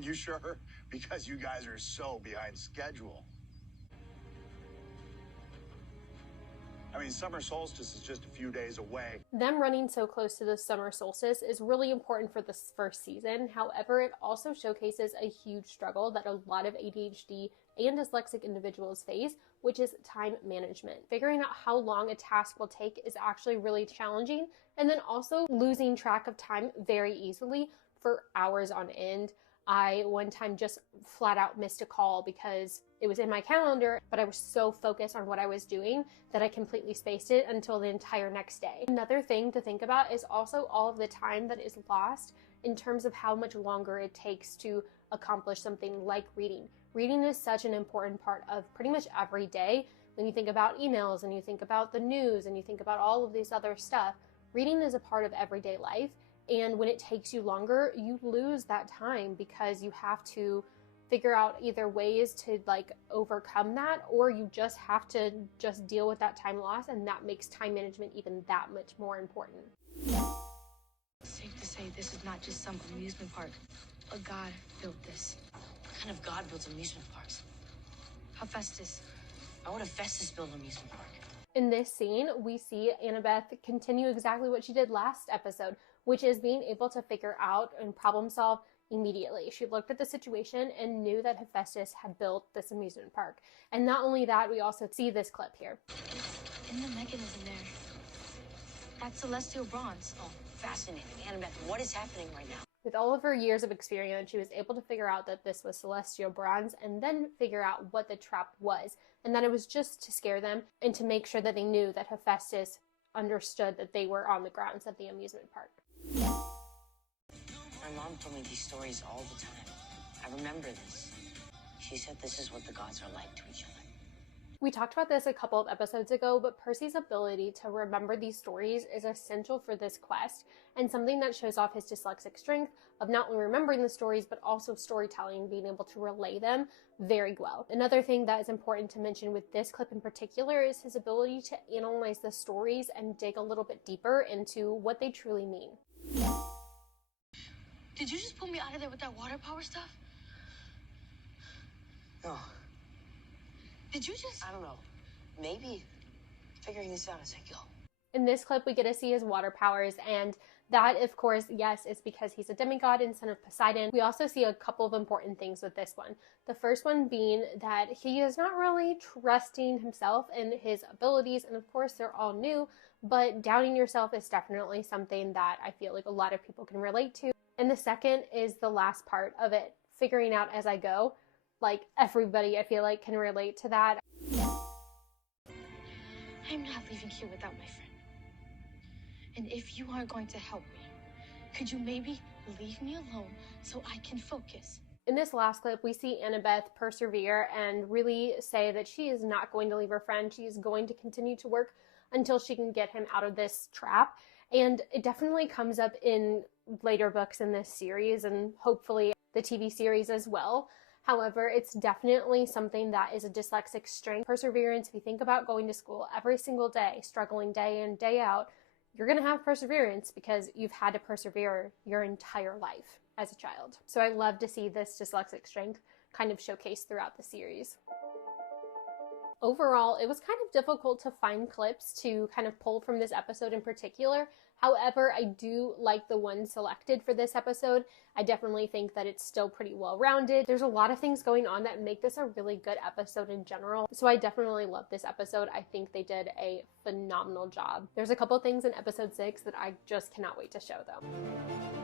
You sure? Because you guys are so behind schedule. I mean, summer solstice is just a few days away. Them running so close to the summer solstice is really important for this first season. However, it also showcases a huge struggle that a lot of ADHD and dyslexic individuals face, which is time management. Figuring out how long a task will take is actually really challenging, and then also losing track of time very easily for hours on end. I one time just flat out missed a call because it was in my calendar, but I was so focused on what I was doing that I completely spaced it until the entire next day. Another thing to think about is also all of the time that is lost in terms of how much longer it takes to accomplish something like reading. Reading is such an important part of pretty much every day. When you think about emails and you think about the news and you think about all of these other stuff, reading is a part of everyday life. And when it takes you longer, you lose that time because you have to figure out either ways to like overcome that, or you just have to just deal with that time loss, and that makes time management even that much more important. It's safe to say this is not just some amusement park. A god built this. What kind of god builds amusement parks? Hephaestus. Why would Hephaestus build an amusement park? In this scene, we see Annabeth continue exactly what she did last episode, which is being able to figure out and problem solve immediately. She looked at the situation and knew that Hephaestus had built this amusement park. And not only that, we also see this clip here. In the mechanism there. That's celestial bronze. Oh, fascinating. Annabeth, what is happening right now? With all of her years of experience, she was able to figure out that this was celestial bronze and then figure out what the trap was, and that it was just to scare them and to make sure that they knew that Hephaestus understood that they were on the grounds of the amusement park. My mom told me these stories all the time. I remember this. She said this is what the gods are like to each other. We talked about this a couple of episodes ago, but Percy's ability to remember these stories is essential for this quest, and something that shows off his dyslexic strength of not only remembering the stories, but also storytelling, being able to relay them very well. Another thing that is important to mention with this clip in particular is his ability to analyze the stories and dig a little bit deeper into what they truly mean. Did you just pull me out of there with that water power stuff? No, Did you just... I don't know. Maybe figuring this out as I go. In this clip, we get to see his water powers, and that, of course, yes, is because he's a demigod and son of Poseidon. We also see a couple of important things with this one. The first one being that he is not really trusting himself and his abilities, and of course, they're all new, but doubting yourself is definitely something that I feel like a lot of people can relate to. And the second is the last part of it, figuring out as I go. Like, everybody, I feel like, can relate to that. I'm not leaving here without my friend. And if you aren't going to help me, could you maybe leave me alone so I can focus? In this last clip, we see Annabeth persevere and really say that she is not going to leave her friend. She is going to continue to work until she can get him out of this trap. And it definitely comes up in later books in this series, and hopefully the TV series as well. However, it's definitely something that is a dyslexic strength. Perseverance, if you think about going to school every single day, struggling day in, day out, you're going to have perseverance because you've had to persevere your entire life as a child. So I love to see this dyslexic strength kind of showcased throughout the series. Overall, it was kind of difficult to find clips to kind of pull from this episode in particular. However, I do like the one selected for this episode. I definitely think that it's still pretty well-rounded. There's a lot of things going on that make this a really good episode in general. So I definitely love this episode. I think they did a phenomenal job. There's a couple things in episode 6 that I just cannot wait to show though.